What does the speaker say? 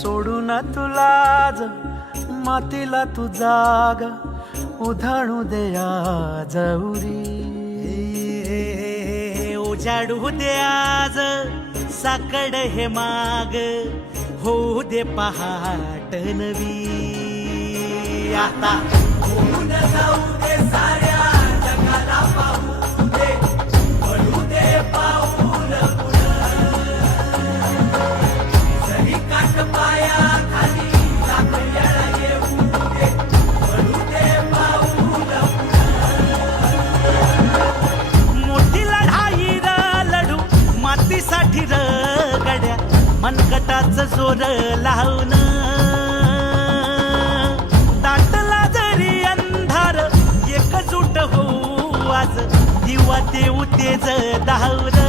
सोडून तुला आज मातीला तू जाग उधाणू दे आज उरी. उजाडू दे आज साकड हे माग होऊ दे पहाट नवी. आता होऊन जाऊ दे साऱ्या जगाला पाहू दे पडू दे पाऊल जरी काट पाया खाली सापड्याला येऊ दे पडू दे पाऊल. मोठी लढाई र लढू मातीसाठी र गड्या मनगटाचं जोर लावून. दाटला जरी अंधार एकजूट होऊ आज दिवा देऊ तेज धावलं.